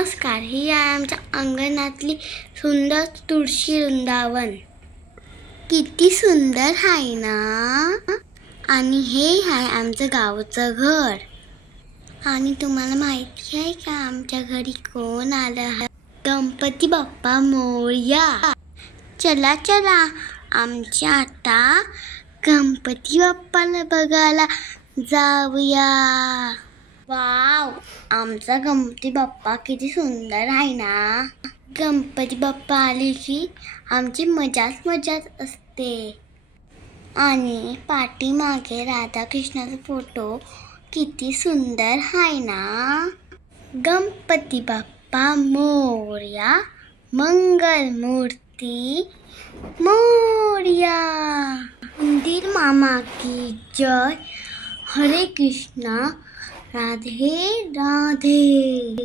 नमस्कार, ही आहे आमच्या अंगणातली सुंदर तुळशी वृंदावन. किती सुंदर आहे ना. आणि हे आहे आमचं गावचं घर. आणि तुम्हाला माहिती आहे का आमच्या घरी कोण आलं आहे? गणपती बाप्पा मोरया. चला चला आमच्या आता गणपती बाप्पाला बघायला जाऊया. वाव, आमचा गणपती बाप्पा किती सुंदर आहे ना. गणपती बाप्पा आले की आमची मजाच असते. आणि पाठीमागे राधाकृष्णाचा फोटो किती सुंदर आहे ना. गणपती बाप्पा मोरया, मंगल मूर्ती मोरया. मंदिर मामा की जय. हरे कृष्णा, राधे राधे.